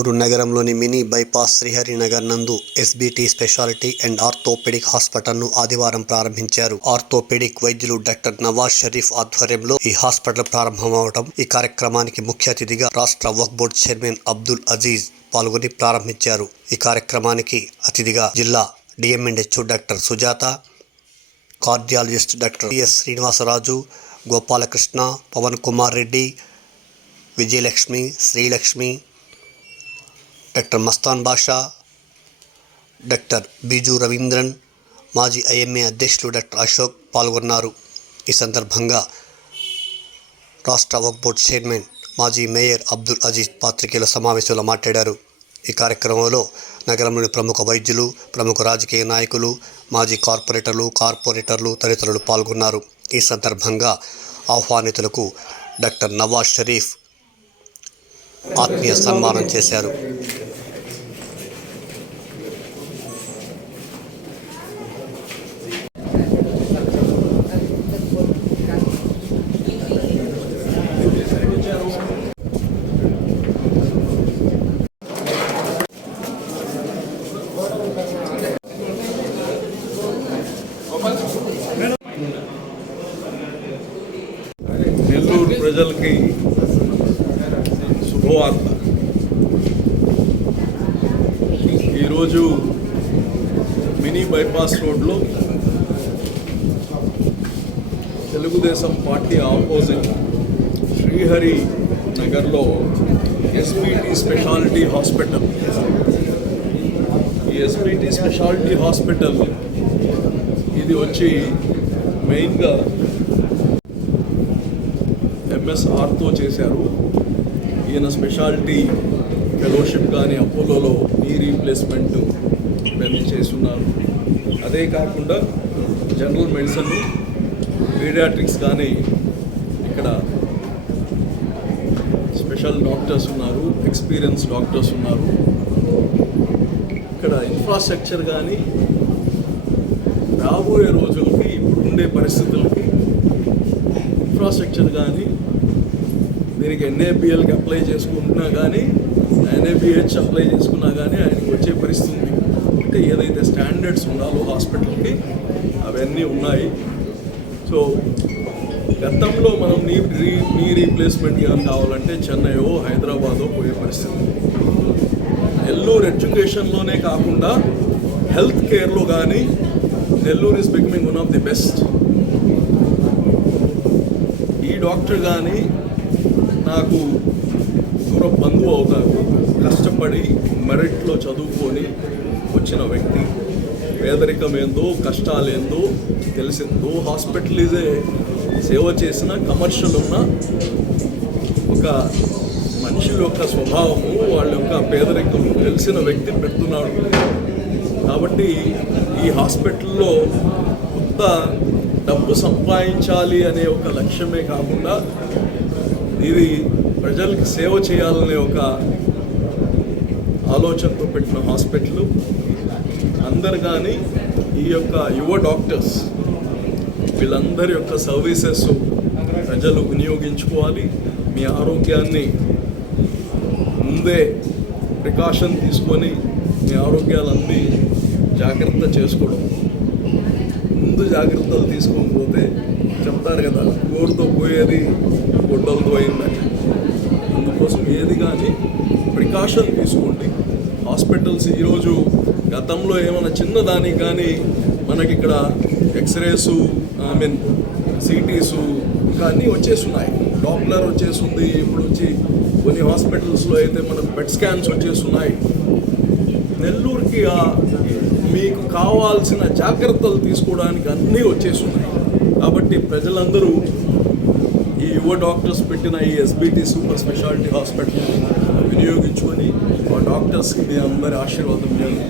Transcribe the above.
గుంటూరు నగరంలోని mini bypass Srihari Nagar నందు SBT speciality and orthopaedic హాస్పిటల్ను ఆదివారం ప్రారంభించారు. ఆర్థోపెడిక్ వైద్యులు డాక్టర్ నవాజ్ షరీఫ్ ఆధ్వర్యంలో ఈ హాస్పిటల్ ప్రారంభమవడం, ఈ కార్యక్రమానికి ముఖ్య అతిథిగా రాష్ట్ర వక్ఫ్ బోర్డు చైర్మన్ అబ్దుల్ అజీజ్ పాల్గొని ప్రారంభించారు. ఈ కార్యక్రమానికి అతిథిగా జిల్లా DMNHO doctor Sujatha, cardiologist doctor S Srinivasaraju, Gopalakrishna, Pavan Kumar Reddy, Vijayalakshmi, Srilakshmi, doctor Mastan Basha, doctor Biju Raveendran, మాజీ ఐఎంఏ అధ్యక్షులు డాక్టర్ అశోక్ పాల్గొన్నారు. ఈ సందర్భంగా రాష్ట్ర వక్ఫ్ బోర్డు చైర్మన్ మాజీ మేయర్ అబ్దుల్ అజీజ్ పాత్రికేయుల సమావేశంలో మాట్లాడారు. ఈ కార్యక్రమంలో నగరంలోని ప్రముఖ వైద్యులు, ప్రముఖ రాజకీయ నాయకులు, మాజీ కార్పొరేటర్లు తదితరులు పాల్గొన్నారు. ఈ సందర్భంగా ఆహ్వానితులకు డాక్టర్ నవాజ్ షరీఫ్ ఆత్మీయ సన్మానం చేశారు. నెల్లూరు ప్రజలకి శుభవార్త. ఈరోజు మినీ బైపాస్ రోడ్లో తెలుగుదేశం పార్టీ ఆపోజిట్ శ్రీహరి నగర్లో ఎస్బిటి స్పెషాలిటీ హాస్పిటల్, ఈ ఎస్బిటి స్పెషాలిటీ హాస్పిటల్ ఇది వచ్చి మెయిన్గా ఎంఎస్ ఆర్తో చేశారు. ఈయన స్పెషాలిటీ ఫెలోషిప్ కానీ అపోలోలో నీ రీప్లేస్మెంట్ ఇవన్నీ చేస్తున్నారు. అదే కాకుండా జనరల్ మెడిసిన్, పీడియాట్రిక్స్ కానీ ఇక్కడ స్పెషల్ డాక్టర్స్ ఉన్నారు, ఎక్స్పీరియన్స్ డాక్టర్స్ ఉన్నారు. ఇక్కడ ఇన్ఫ్రాస్ట్రక్చర్ కానీ రాబోయే రోజులకి, ఇప్పుడు ఉండే పరిస్థితులకి ఇన్ఫ్రాస్ట్రక్చర్ కానీ, దీనికి ఎన్ఏబిఎల్కి అప్లై చేసుకుంటున్నా కానీ, ఎన్ఏబిహెచ్ అప్లై చేసుకున్నా కానీ ఆయనకి వచ్చే పరిస్థితి ఉంది. అంటే ఏదైతే స్టాండర్డ్స్ ఉండాలో హాస్పిటల్కి అవన్నీ ఉన్నాయి. సో గతంలో మనం నీ రీప్లేస్మెంట్ కానీ కావాలంటే చెన్నైయో హైదరాబాదో పోయే పరిస్థితి. నెల్లూరు ఎడ్యుకేషన్లోనే కాకుండా హెల్త్ కేర్లో కానీ Nellore is becoming one of the best. ఈ డాక్టర్ కానీ నాకు దూర బంధువు అవుతారు. కష్టపడి మెరిట్లో చదువుకొని వచ్చిన వ్యక్తి, పేదరికం ఏందో, కష్టాలేందో తెలిసిందో, హాస్పిటలిజే సేవ చేసిన, కమర్షియల్ ఉన్న ఒక మనుషుల యొక్క స్వభావము, వాళ్ళ యొక్క పేదరికం తెలిసిన వ్యక్తి పెడుతున్నాడు. కాబట్టి ఈ హాస్పిటల్లో కొత్త డబ్బు సంపాదించాలి అనే ఒక లక్ష్యమే కాకుండా ఇది ప్రజలకి సేవ చేయాలనే ఒక ఆలోచనతో పెట్టిన హాస్పిటల్. అందరు కానీ ఈ యొక్క యువ డాక్టర్స్ వీళ్ళందరి యొక్క సర్వీసెస్ ప్రజలు వినియోగించుకోవాలి. మీ ఆరోగ్యాన్ని ముందే ప్రికాషన్ తీసుకొని మీ ఆరోగ్యాలన్నీ జాగ్రత్త చేసుకోవడం. ముందు జాగ్రత్తలు తీసుకోకపోతే చెప్తారు కదా, గోరుతో పోయేది గొడ్డలతో అయిందని. అందుకోసం ఏది కానీ ప్రికాషన్ తీసుకోండి. హాస్పిటల్స్ ఈరోజు గతంలో ఏమైనా చిన్నదానికి కానీ మనకి ఇక్కడ ఎక్స్రేసు, సిటీసు ఇంకా అన్నీ వచ్చేస్తున్నాయి. డాప్లర్ వచ్చేస్తుంది. ఇప్పుడు వచ్చి కొన్ని హాస్పిటల్స్లో అయితే మనకు పెట్ స్కాన్స్ వచ్చేస్తున్నాయి. నెల్లూరుకి మీకు కావాల్సిన జాగ్రత్తలు తీసుకోవడానికి అన్నీ వచ్చేస్తున్నాయి. కాబట్టి ప్రజలందరూ ఈ యువ డాక్టర్స్ పెట్టిన ఈ ఎస్బిటి సూపర్ స్పెషాలిటీ హాస్పిటల్ వినియోగించుకొని ఆ డాక్టర్స్కి మీ అందరి ఆశీర్వాదం చేయాలి.